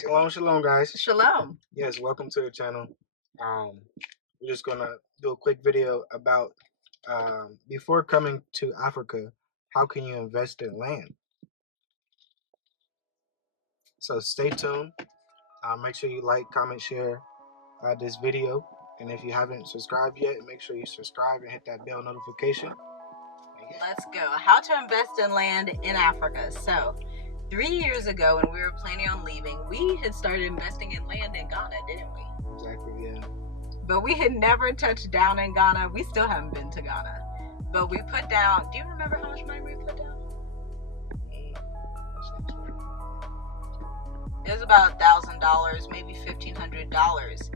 Shalom, guys. Shalom. Yes, welcome to the channel. We're just gonna do a quick video about before coming to Africa, how can you invest in land? So stay tuned. Make sure you like, comment, share this video, and if you haven't subscribed yet, make sure you subscribe and hit that bell notification. Let's go. How to invest in land in Africa. So 3 years ago, when we were planning on leaving, we had started investing in land in Ghana, didn't we? Exactly, yeah. But we had never touched down in Ghana. We still haven't been to Ghana. But we put down, do you remember how much money we put down? It was about $1,000, maybe $1,500.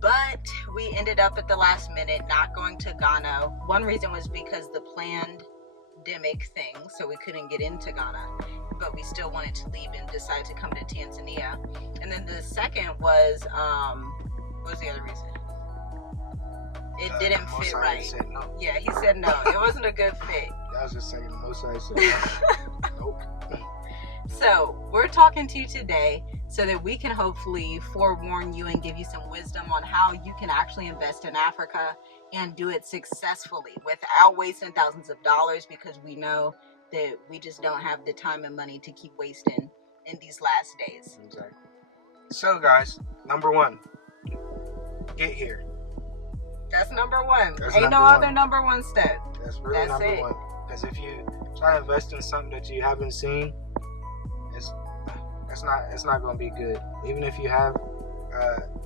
But we ended up at the last minute not going to Ghana. One reason was because the pandemic thing, so we couldn't get into Ghana, but we still wanted to leave and decided to come to Tanzania. And then the second was, what was the other reason? It didn't fit right. Said no. Yeah, he said no. It wasn't a good fit. That was just saying most I said no. Nope. So we're talking to you today so that we can hopefully forewarn you and give you some wisdom on how you can actually invest in Africa and do it successfully without wasting thousands of dollars, because we know that we just don't have the time and money to keep wasting in these last days. Exactly. So guys, number one, get here. That's number one. That's Ain't number no one. other number one step. That's really That's number it. one. Because if you try to invest in something that you haven't seen, it's not going to be good. Even if you have,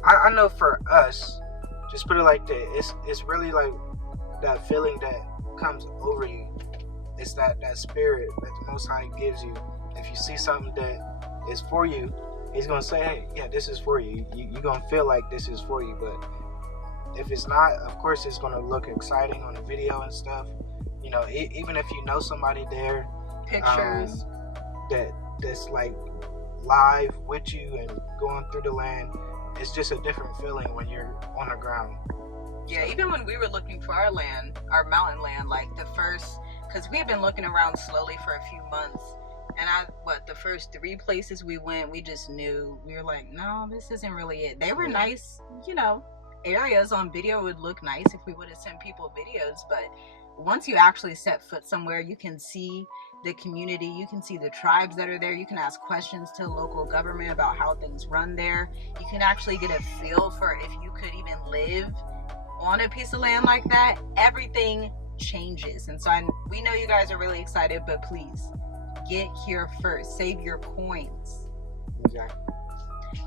I know for us, just put it like that. It's really like that feeling that comes over you. It's that spirit that the Most High gives you. If you see something that is for you, He's going to say, hey, yeah, this is for you. You're going to feel like this is for you. But if it's not, of course, it's going to look exciting on the video and stuff. You know, even if you know somebody there, Pictures. That's like live with you and going through the land, it's just a different feeling when you're on the ground. Yeah, even when we were looking for our land, our mountain land, like the first, because we've been looking around slowly for a few months, and the first 3 places we went, we just knew, we were like, no, this isn't really it. They were nice, areas on video would look nice if we would have sent people videos, but once you actually set foot somewhere, you can see the community, you can see the tribes that are there, you can ask questions to the local government about how things run there. You can actually get a feel for if you could even live on a piece of land like that. Everything changes. And so we know you guys are really excited, but please get here first. Save your coins. Exactly.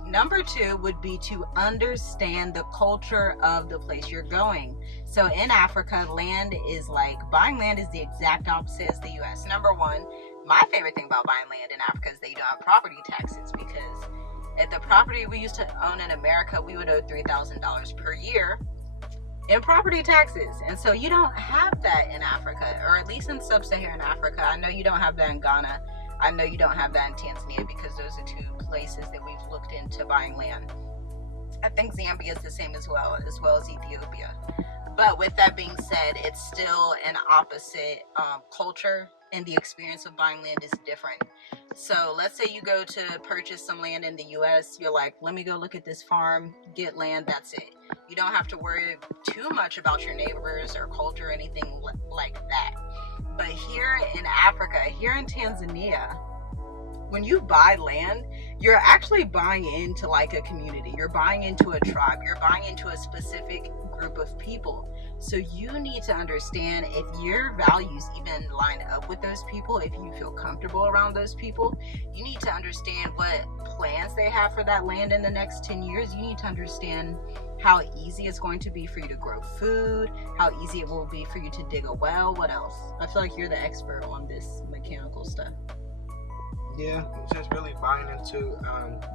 Number 2 would be to understand the culture of the place you're going. So in Africa, buying land is the exact opposite as the US. Number 1, my favorite thing about buying land in Africa is that you don't have property taxes, because at the property we used to own in America, we would owe $3,000 per year in property taxes. And so you don't have that in Africa, or at least in sub-Saharan Africa. I know you don't have that in Ghana. I know you don't have that in Tanzania, because those are 2 places that we've looked into buying land. I think Zambia is the same as well as Ethiopia. But with that being said, it's still an opposite culture, and the experience of buying land is different. So let's say you go to purchase some land in the US, you're like, let me go look at this farm, get land, that's it. You don't have to worry too much about your neighbors or culture or anything like that. But here in Africa, here in Tanzania, when you buy land, you're actually buying into like a community. You're buying into a tribe. You're buying into a specific group of people. So you need to understand if your values even line up with those people, if you feel comfortable around those people. You need to understand what plans they have for that land in the next 10 years. You need to understand how easy it's going to be for you to grow food, how easy it will be for you to dig a well. What else? I feel like you're the expert on this mechanical stuff. Yeah, it's just really buying into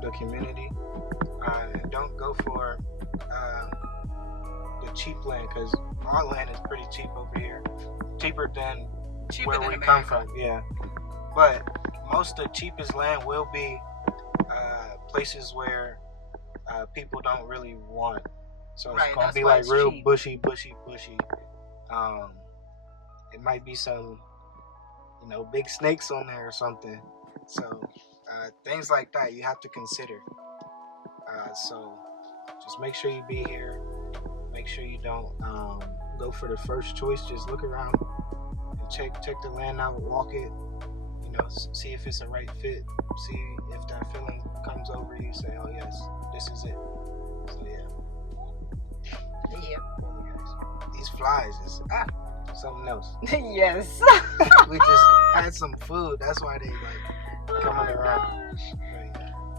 the community. Don't go for the cheap land, because our land is pretty cheap over here, cheaper than where we come from. Yeah, but most of the cheapest land will be places where people don't really want. So it's gonna be like real cheap. bushy. It might be some, big snakes on there or something. So things like that you have to consider. So just make sure you be here. Make sure you don't go for the first choice. Just look around and check the land out, walk it. You know, see if it's a right fit. See if that feeling comes over you. Say, oh yes, this is it. So yeah. Yep. These flies is something else. Yes. We just had some food. That's why they like coming around.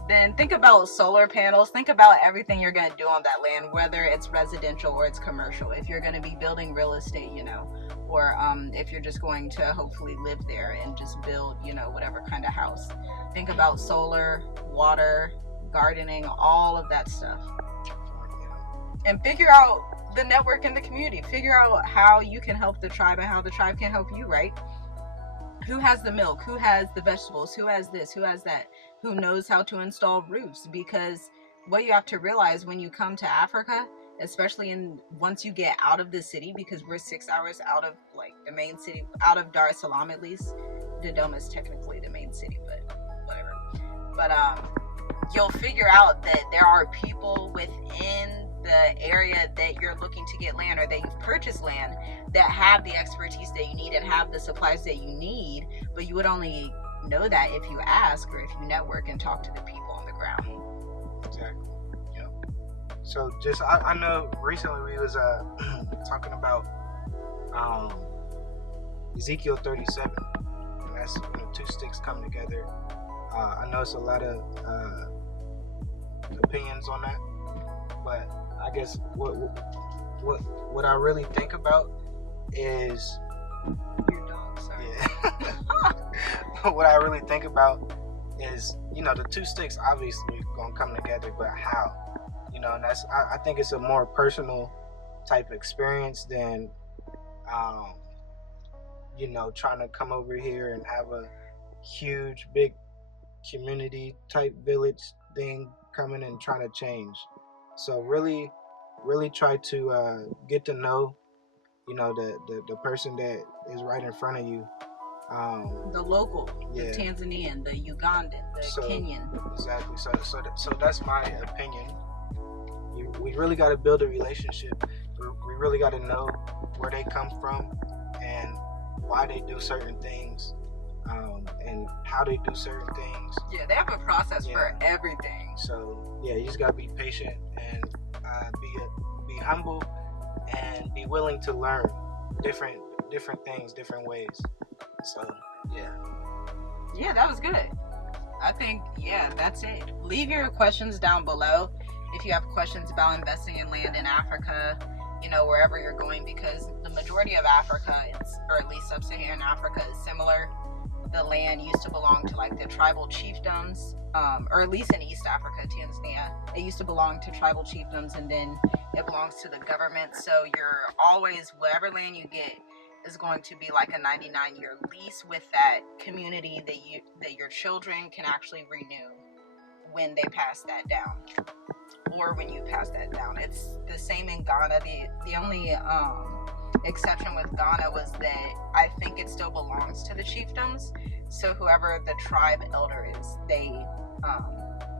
Then think about solar panels. Think about everything you're going to do on that land, whether it's residential or it's commercial. If you're going to be building real estate, you know, or if you're just going to hopefully live there and just build, you know, whatever kind of house. Think about solar, water, gardening, all of that stuff. And figure out the network in the community. Figure out how you can help the tribe and how the tribe can help you, right? Who has the milk? Who has the vegetables? Who has this? Who has that? Who knows how to install roofs? Because what you have to realize when you come to Africa, especially once you get out of the city, because we're 6 hours out of like the main city, out of Dar es Salaam at least. Dodoma is technically the main city, but whatever. But you'll figure out that there are people within the area that you're looking to get land or that you've purchased land that have the expertise that you need and have the supplies that you need, but you would only know that if you ask or if you network and talk to the people on the ground. Exactly. Yep. So just I know recently we was talking about Ezekiel 37, and that's two sticks come together. I know it's a lot of opinions on that, but I guess what I really think about is your dog. Sorry. Yeah. What I really think about is, you know, the two sticks obviously gonna come together, but how? You know, and that's I think it's a more personal type experience than you know, trying to come over here and have a huge big community type village thing coming and trying to change. So really try to get to know, you know, the person that is right in front of you. The local, yeah. The Tanzanian, the Ugandan, the Kenyan. Exactly. So that's my opinion. We really got to build a relationship. We really got to know where they come from and why they do certain things, and how they do certain things. Yeah, they have a process for everything. So yeah, you just gotta be patient and be humble and be willing to learn different things, different ways. So yeah, that was good. I think that's it. Leave your questions down below if you have questions about investing in land in Africa, you know, wherever you're going, because the majority of Africa, or at least sub-Saharan Africa, is similar. The land used to belong to like the tribal chiefdoms, or at least in East Africa, Tanzania, it used to belong to tribal chiefdoms, and then it belongs to the government. So you're always, whatever land you get is going to be like a 99-year lease with that community that your children can actually renew when they pass that down, or when you pass that down. It's the same in Ghana. The only exception with Ghana was that I think it still belongs to the chiefdoms. So whoever the tribe elder is, they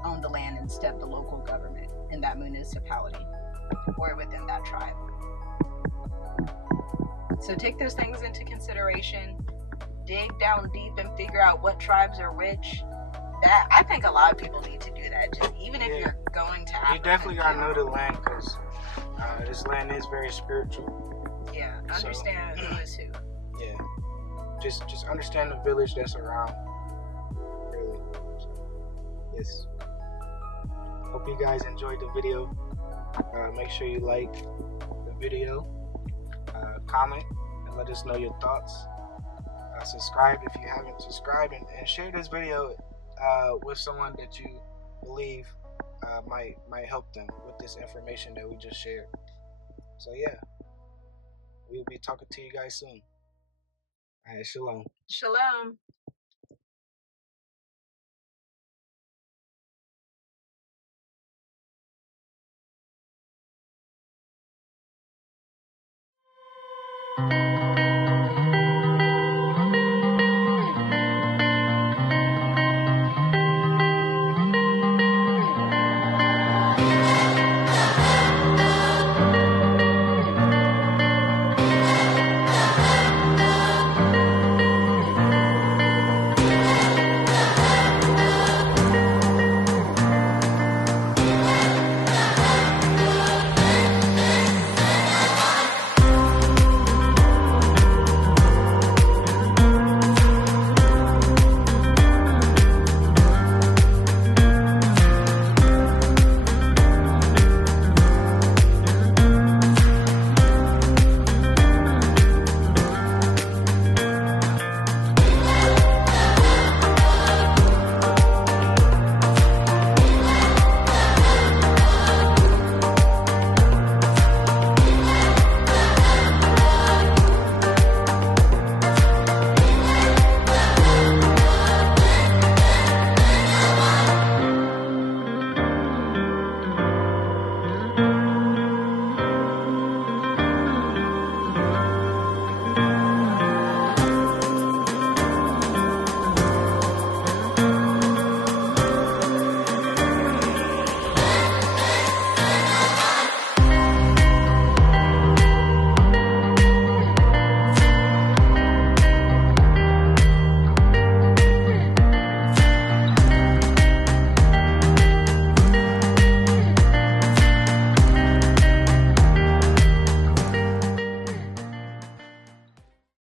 own the land instead of the local government in that municipality or within that tribe. So take those things into consideration. Dig down deep and figure out what tribes are which. That I think a lot of people need to do that. Just even if you're going to Africa, you definitely gotta know the land, because this land is very spiritual. Yeah, understand who is who. Yeah, just understand the village that's around. Really. So, yes. Hope you guys enjoyed the video. Make sure you like the video, comment, and let us know your thoughts. Subscribe if you haven't subscribed, and share this video with someone that you believe might help them with this information that we just shared. So yeah, we'll be talking to you guys soon. All right, shalom. Shalom.